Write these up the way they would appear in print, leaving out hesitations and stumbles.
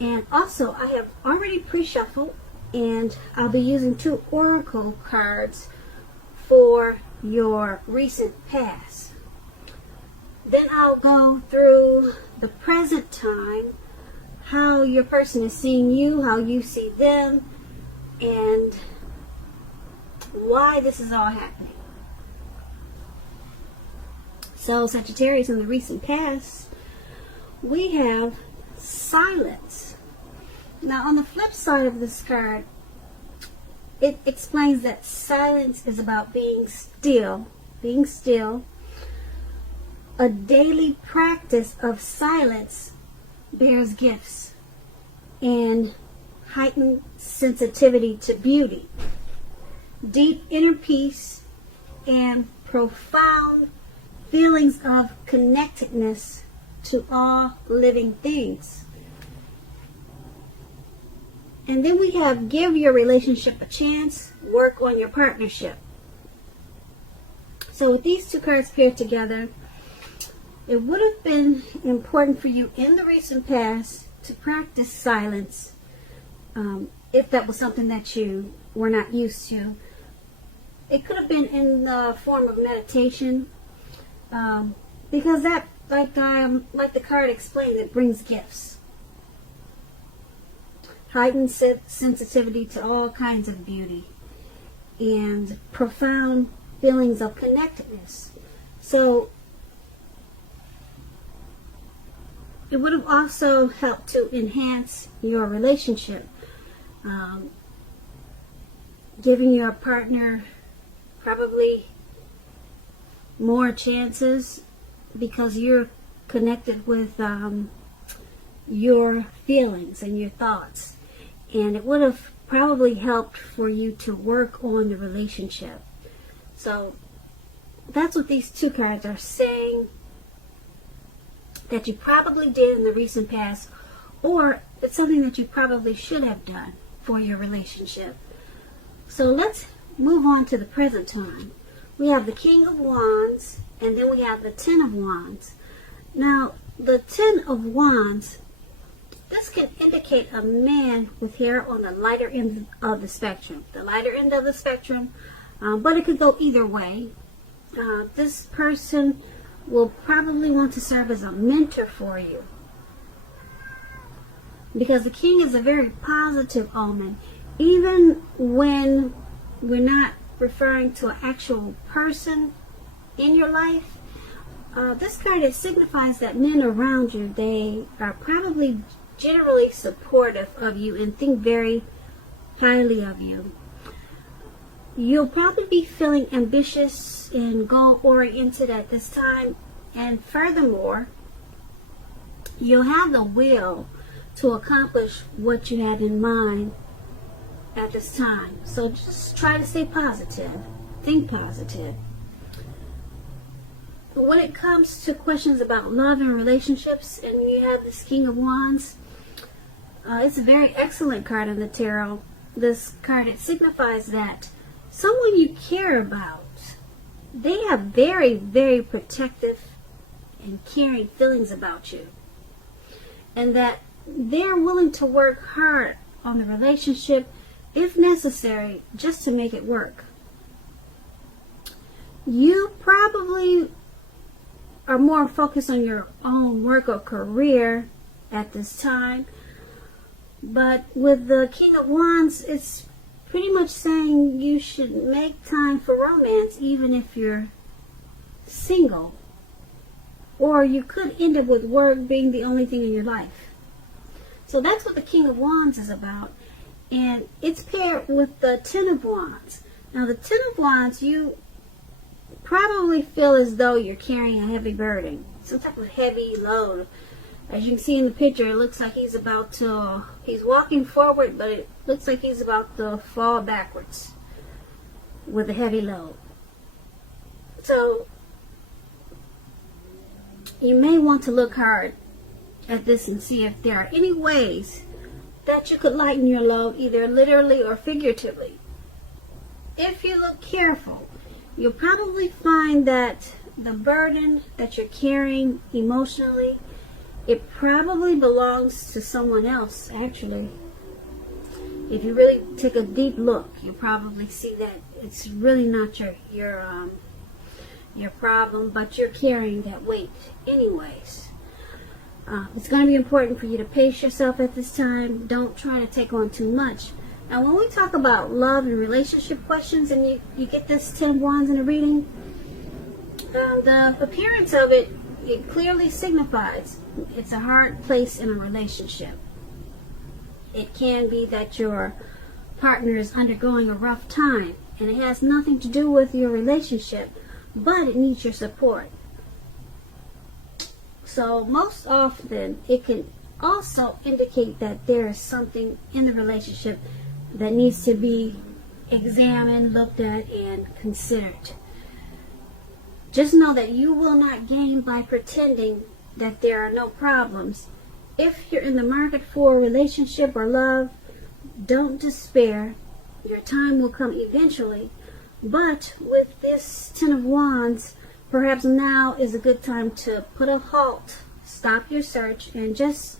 And also, I have already pre-shuffled, and I'll be using 2 oracle cards for your recent past. Then I'll go through the present time, how your person is seeing you, how you see them, and why this is all happening. So, Sagittarius, in the recent past, we have silence. Now, on the flip side of this card, it explains that silence is about being still. Being still. A daily practice of silence bears gifts and heightened sensitivity to beauty, deep inner peace, and profound feelings of connectedness to all living things. And then we have give your relationship a chance, work on your partnership. So with these 2 cards paired together, it would have been important for you in the recent past to practice silence, if that was something that you were not used to. It could have been in the form of meditation, because that, like the card explained, it brings gifts. Heightened sensitivity to all kinds of beauty and profound feelings of connectedness. So it would have also helped to enhance your relationship, giving your partner probably more chances because you're connected with your feelings and your thoughts. And it would have probably helped for you to work on the relationship. So that's what these 2 cards are saying that you probably did in the recent past, or it's something that you probably should have done for your relationship. So let's move on to the present time. We have the King of Wands, and then we have the 10 of Wands. Now, the 10 of Wands, this can indicate a man with hair on the lighter end of the spectrum. The lighter end of the spectrum, but it could go either way. This person will probably want to serve as a mentor for you, because the King is a very positive omen. Even when we're not referring to an actual person in your life, this card, it signifies that men around you, they are probably generally supportive of you and think very highly of you. You'll probably be feeling ambitious and goal-oriented at this time, and furthermore, you'll have the will to accomplish what you have in mind at this time. So just try to stay positive. Think positive. But when it comes to questions about love and relationships, and you have this King of Wands, it's a very excellent card in the tarot. This card, it signifies that someone you care about, they have very, very protective and caring feelings about you, and that they're willing to work hard on the relationship if necessary, just to make it work. You probably are more focused on your own work or career at this time, but with the King of Wands, it's pretty much saying you should make time for romance even if you're single, or you could end up with work being the only thing in your life. So that's what the King of Wands is about, and it's paired with the 10 of Wands. Now the 10 of Wands, you probably feel as though you're carrying a heavy burden, some type of heavy load. As you can see in the picture, it looks like he's walking forward, but it looks like he's about to fall backwards with a heavy load. So you may want to look hard at this and see if there are any ways that you could lighten your load, either literally or figuratively. If you look careful, you'll probably find that the burden that you're carrying emotionally It probably belongs to someone else, actually. If you really take a deep look, you probably see that it's really not your problem, but you're carrying that weight anyways. It's going to be important for you to pace yourself at this time. Don't try to take on too much. Now, when we talk about love and relationship questions, and you get this 10 of Wands in a reading, the appearance of it clearly signifies it's a hard place in a relationship. It can be that your partner is undergoing a rough time, and it has nothing to do with your relationship, but it needs your support. So most often, it can also indicate that there is something in the relationship that needs to be examined, looked at, and considered. Just know that you will not gain by pretending that there are no problems. If you're in the market for a relationship or love, don't despair. Your time will come eventually. But with this 10 of Wands, perhaps now is a good time to put a halt, stop your search, and just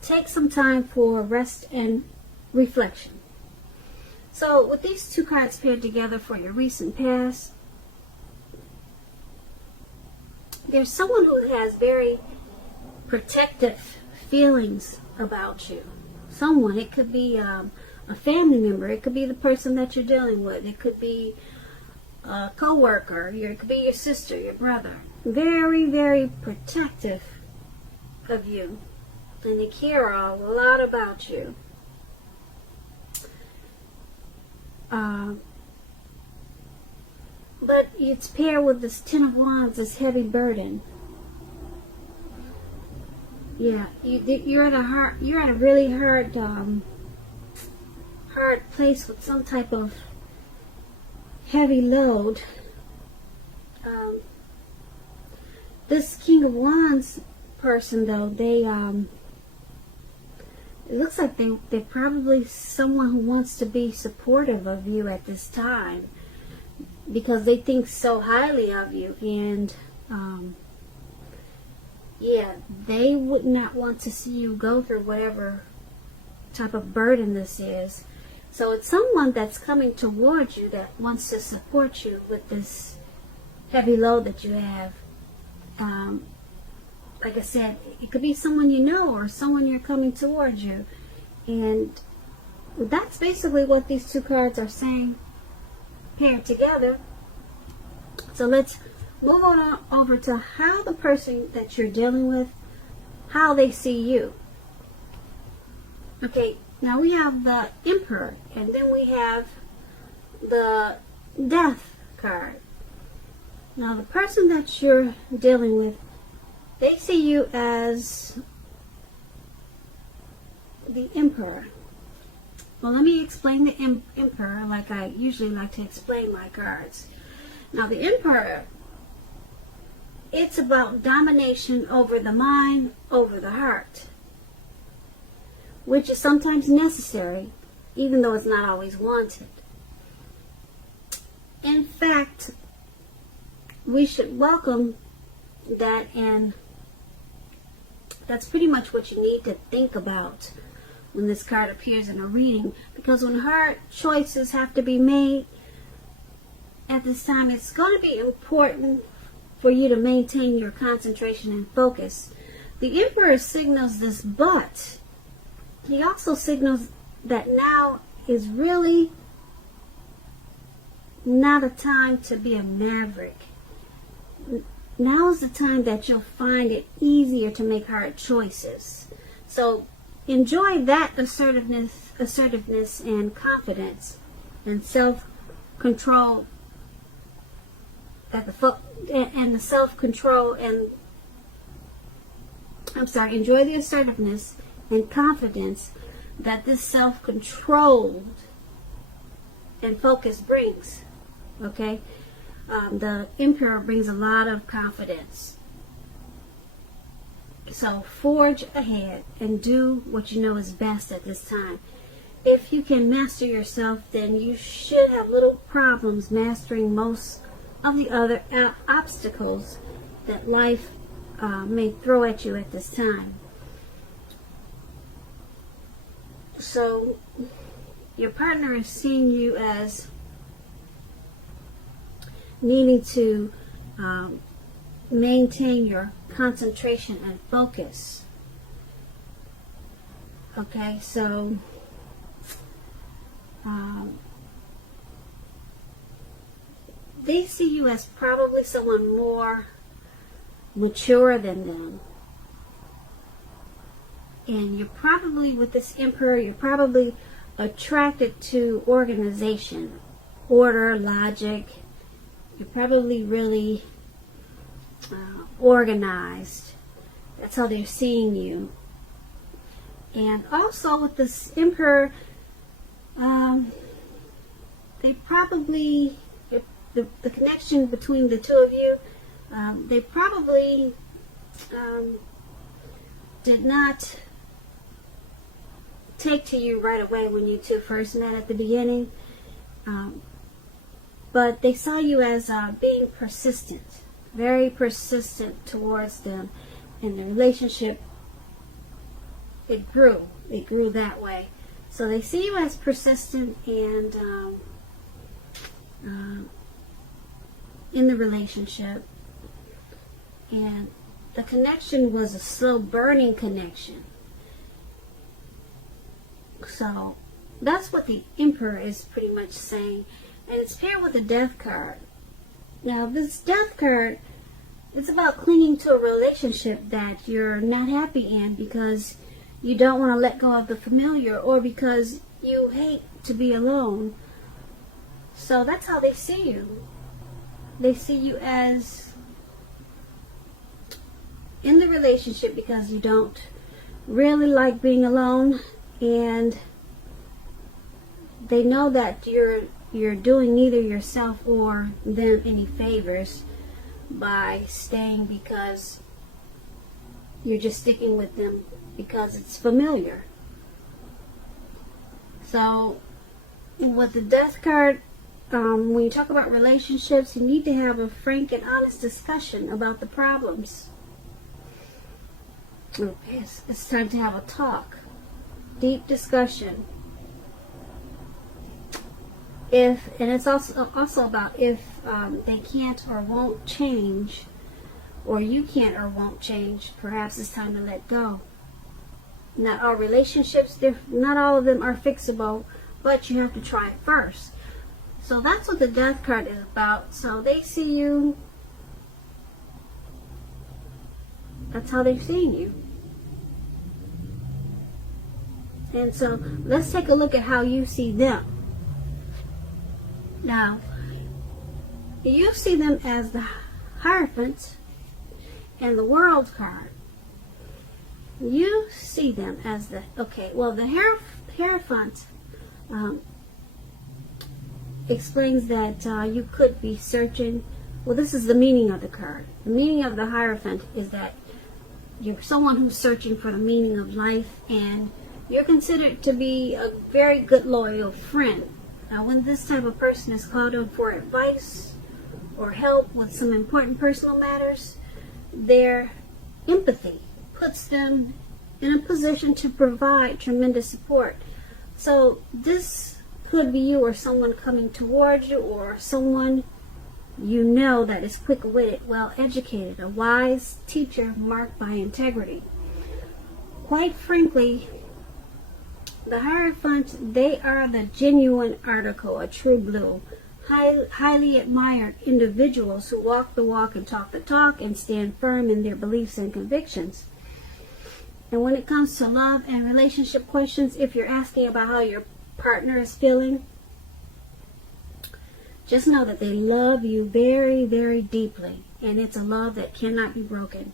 take some time for rest and reflection. So with these two cards paired together for your recent past, there's someone who has very protective feelings about you. Someone, it could be a family member, it could be the person that you're dealing with, it could be a co-worker, it could be your sister, your brother. Very, very protective of you, and they care a lot about you. But it's paired with this 10 of Wands, this heavy burden. Yeah, you're at a really hard place with some type of heavy load. This King of Wands person, though, it looks like they're probably someone who wants to be supportive of you at this time, because they think so highly of you, and yeah, they would not want to see you go through whatever type of burden this is. So it's someone that's coming towards you that wants to support you with this heavy load that you have. Like I said, it could be someone you know or someone you're coming towards you. And that's basically what these two cards are saying paired together. So let's move on over to how the person that you're dealing with, how they see you. Okay, now we have the Emperor, and then we have the Death card. Now the person that you're dealing with, they see you as the Emperor. Well, let me explain the Emperor like I usually like to explain my cards. Now the Emperor, it's about domination over the mind, over the heart, which is sometimes necessary, even though it's not always wanted. In fact, we should welcome that, and that's pretty much what you need to think about when this card appears in a reading, because when hard choices have to be made at this time, it's going to be important for you to maintain your concentration and focus. The Emperor signals this, but he also signals that now is really not a time to be a maverick. Now is the time that you'll find it easier to make hard choices. So enjoy that assertiveness and confidence and self-control enjoy the assertiveness and confidence that this self-controlled and focus brings. Okay? The Emperor brings a lot of confidence. So forge ahead and do what you know is best at this time. If you can master yourself, then you should have little problems mastering most of the other obstacles that life may throw at you at this time. So your partner is seeing you as needing to maintain your concentration and focus. Okay, so they see you as probably someone more mature than them. And you're probably, with this Emperor, you're probably attracted to organization, order, logic. You're probably really organized. That's how they're seeing you. And also with this Emperor, they probably, the connection between the two of you, they probably did not take to you right away when you two first met at the beginning, but they saw you as being persistent, very persistent towards them, and the relationship, it grew that way. So they see you as persistent and in the relationship, and the connection was a slow burning connection. So that's what the Emperor is pretty much saying, and it's paired with the Death card. Now this Death card, it's about clinging to a relationship that you're not happy in because you don't want to let go of the familiar, or because you hate to be alone. So that's how they see you. They see you as in the relationship because you don't really like being alone, and they know that you're doing neither yourself or them any favors by staying, because you're just sticking with them because it's familiar. So with the Death card, when you talk about relationships, you need to have a frank and honest discussion about the problems. It's time to have a talk, deep discussion. And it's also about if they can't or won't change, or you can't or won't change, perhaps it's time to let go. Not all relationships, not all of them are fixable, but you have to try it first. So that's what the Death card is about. So they see you, that's how they're seeing you. And so let's take a look at how you see them. Now, you see them as the Hierophant and the World card. You see them as the, the Hierophant explains that you could be searching. Well, this is the meaning of the card. The meaning of the Hierophant is that you're someone who's searching for the meaning of life, and you're considered to be a very good, loyal friend. Now, when this type of person is called in for advice or help with some important personal matters, their empathy puts them in a position to provide tremendous support. So this could be you or someone coming towards you, or someone you know that is quick-witted, well-educated, a wise teacher marked by integrity. Quite frankly, the Hierophant, they are the genuine article, a true blue, highly admired individuals who walk the walk and talk the talk and stand firm in their beliefs and convictions. And when it comes to love and relationship questions, if you're asking about how your partner is feeling, just know that they love you very, very deeply, and it's a love that cannot be broken.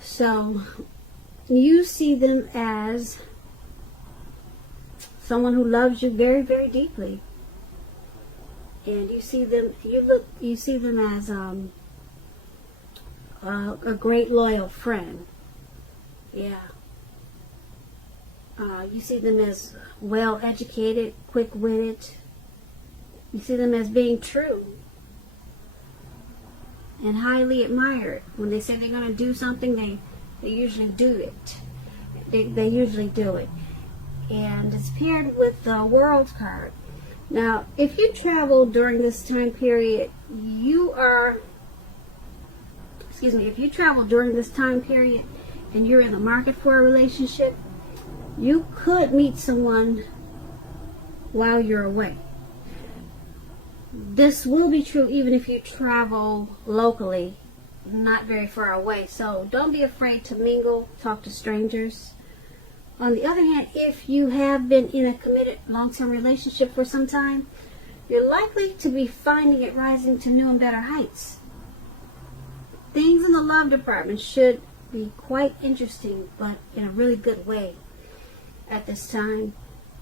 So you see them as someone who loves you very, very deeply, and you see them as a great loyal friend. Yeah. You see them as well educated, quick-witted. You see them as being true and highly admired. When they say they're going to do something, they usually do it. They usually do it. and it's paired with the World card. Now, if you travel during this time period, if you travel during this time period and you're in the market for a relationship, you could meet someone while you're away. This will be true even if you travel locally, not very far away. So don't be afraid to mingle, talk to strangers. On the other hand, if you have been in a committed long-term relationship for some time, you're likely to be finding it rising to new and better heights. Things in the love department should be quite interesting, but in a really good way at this time.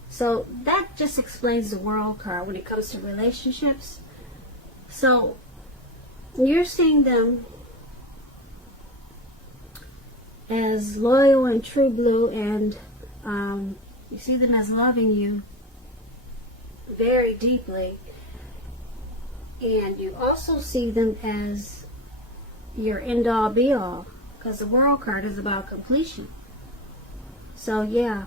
So that just explains the World card when it comes to relationships. So you're seeing them as loyal and true blue, and you see them as loving you very deeply, and you also see them as your end all be all, because the World card is about completion. So yeah,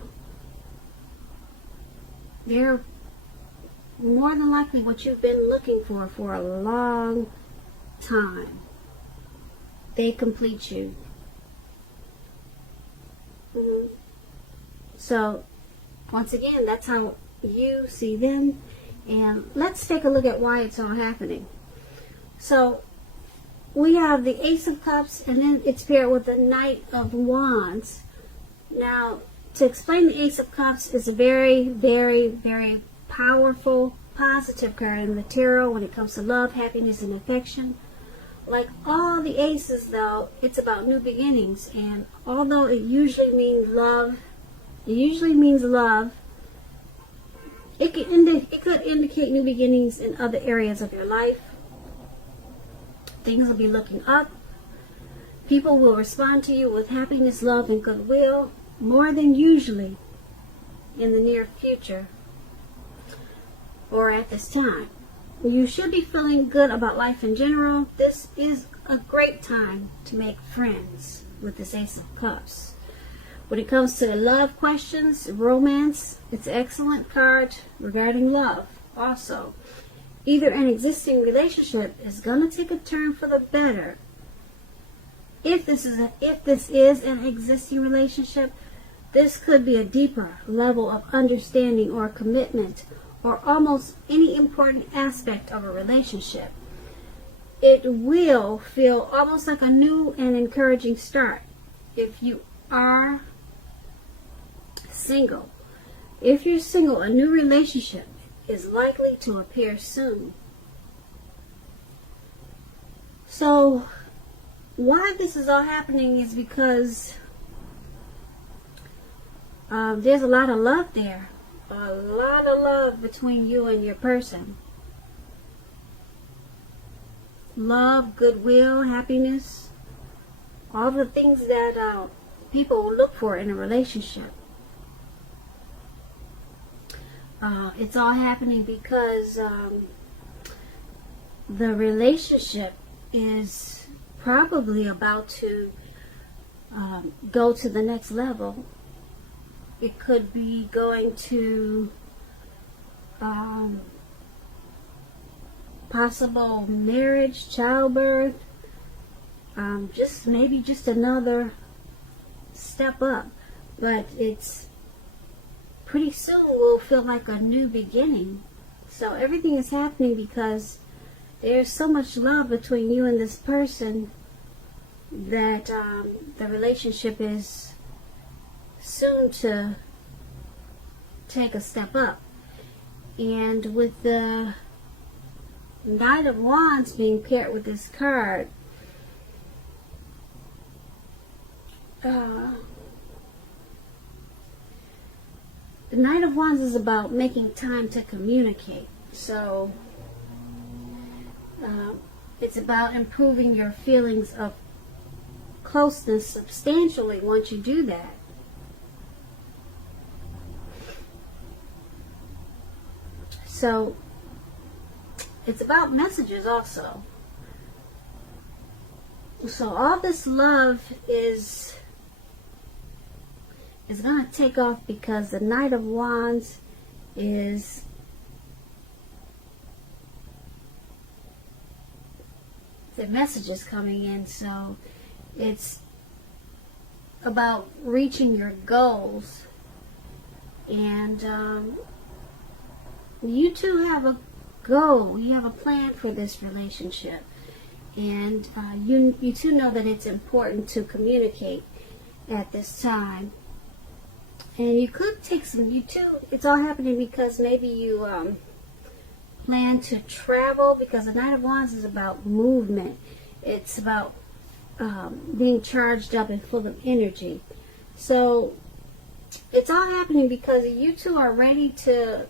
they're more than likely what you've been looking for a long time. They complete you. So once again, that's how you see them, and let's take a look at why it's all happening. So we have the Ace of Cups, and then it's paired with the Knight of Wands. Now, to explain, the Ace of Cups is a very, very, very powerful, positive card in the tarot when it comes to love, happiness, and affection. Like all the aces, though, it's about new beginnings, and although it usually means love, it could indicate new beginnings in other areas of your life. Things will be looking up. People will respond to you with happiness, love, and goodwill more than usually in the near future or at this time. You should be feeling good about life in general. This is a great time to make friends with this Ace of Cups. When it comes to love questions, romance, it's an excellent card regarding love. Also, either an existing relationship is going to take a turn for the better. If this is an existing relationship, this could be a deeper level of understanding or commitment, or almost any important aspect of a relationship. It will feel almost like a new and encouraging start. If you are single, a new relationship is likely to appear soon. So why this is all happening is because there's a lot of love there. A lot of love between you and your person. Love, goodwill, happiness, all the things that people will look for in a relationship. It's all happening because the relationship is probably about to go to the next level. It could be going to possible marriage, childbirth, just another step up. But it's pretty soon will feel like a new beginning. So everything is happening because there's so much love between you and this person that the relationship is soon to take a step up. And with the Knight of Wands being paired with this card, the Knight of Wands is about making time to communicate. So it's about improving your feelings of closeness substantially once you do that. So it's about messages also. So all this love is is going to take off because the Knight of Wands is the messages coming in. So it's about reaching your goals, and you two have a goal, you have a plan for this relationship, and you two know that it's important to communicate at this time. And you could take some, it's all happening because maybe you plan to travel, because the Knight of Wands is about movement. It's about being charged up and full of energy. So it's all happening because you two are ready to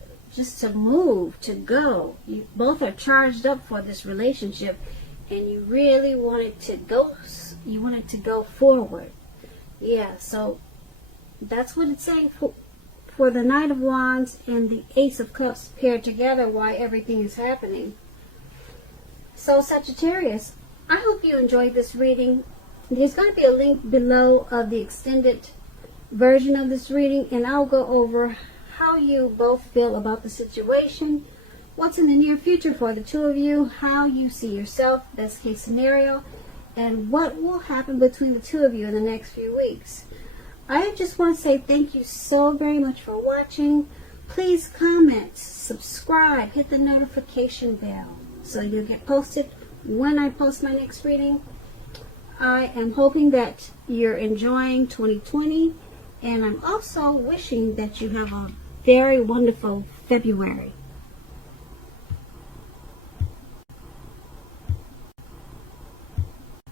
move, to go. You both are charged up for this relationship, and you really want it to go. You want it to go forward. Yeah. So that's what it's saying for the Knight of Wands and the Ace of Cups paired together. Why everything is happening. So Sagittarius, I hope you enjoyed this reading. There's going to be a link below of the extended version of this reading, and I'll go over how you both feel about the situation, what's in the near future for the two of you, how you see yourself, best case scenario, and what will happen between the two of you in the next few weeks. I just want to say thank you so very much for watching. Please comment, subscribe, hit the notification bell so you'll get posted when I post my next reading. I am hoping that you're enjoying 2020, and I'm also wishing that you have a very wonderful February.